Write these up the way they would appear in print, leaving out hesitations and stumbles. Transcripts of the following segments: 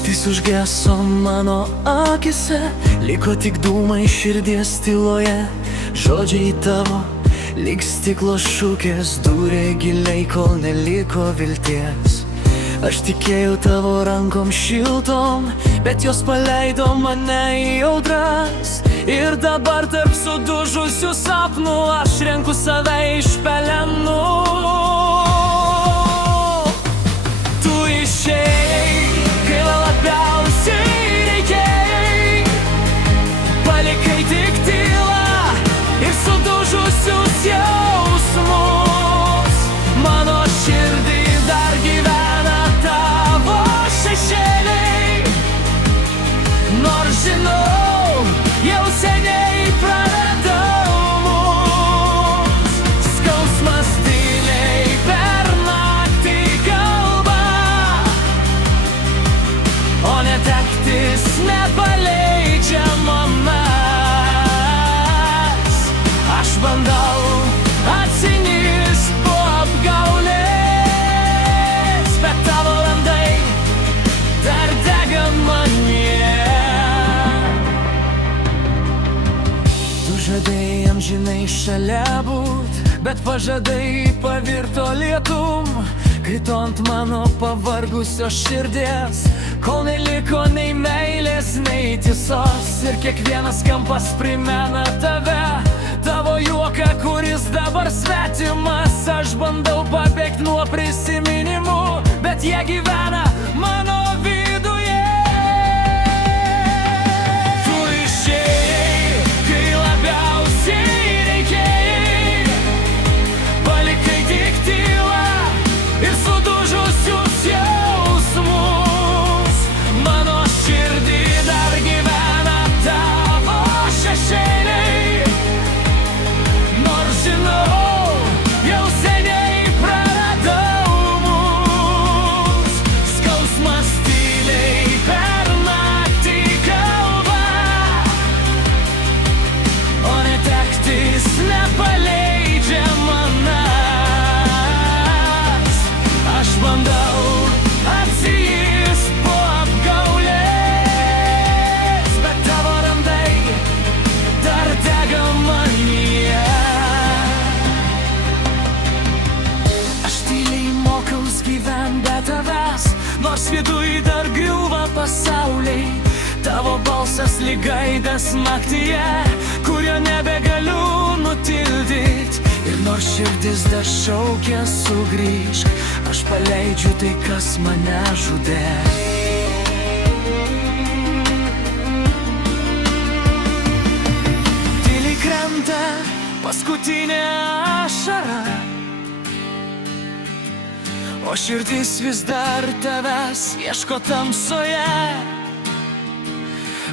Naktis užgeso mano akise, liko tik dūmai širdies tyloje. Žodžiai tavo, lyg stiklo šukės, dūrė giliai, kol neliko vilties. Aš tikėjau tavo rankom šiltom, bet jos paleido mane į audras. Ir dabar tarp sudužusių sapnų aš renku save iš pelenų. Tu išėjai, kai labiausiai reikėjai, palikai tik tylą ir sudužusius jausmus. Mano širdį dar gyvena tavo šešėliai, nors žinau, jau seniai praradau mus. Skausmas tyliai per naktį kalba, o netektis nepaleidžia manęs. Aš bandau atsinist po apgaulės, bet tavo randai dar dega manyje. Tu žadėjai amžinai šalia būt, bet pažadai pavirto lietum. Krito ant mano pavargusios širdies, kol neliko nei meilės, nei tiesos. Ir kiekvienas kampas primena tave, tavo juoką, kuris dabar svetimas. Aš bandau pabėgti nuo prisiminimų, bet jie gyvena mano viduje. Tu išėjai, kai labiausiai reikėjai, palikai tik tylą ir sudužusius jausmus. Mano širdį dar gyvena tavo šešėliai, nors žinau, jau seniai praradau mus. Skausmas tyliai per naktį kalba, o netektis nepaleidžia manęs. Aš bandau atsijist po apgaulės, bet tavo randai dar dega manyje. Aš tyliai mokaus gyvent be tavęs, nors viduj dar griūva pasauliai. Tavo balsas lyg aidas naktyje, kurio nebegaliu nutildyt. Ir nors širdis dar šaukia sugrįžk, aš paleidžiu tai, kas mane žudė. Tyliai krenta paskutinė ašara, o širdis vis dar tavęs ieško tamsoje.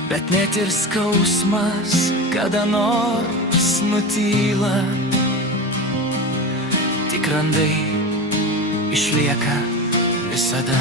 Bet net ir skausmas kada nors nutyla, tik randai išlieka visada.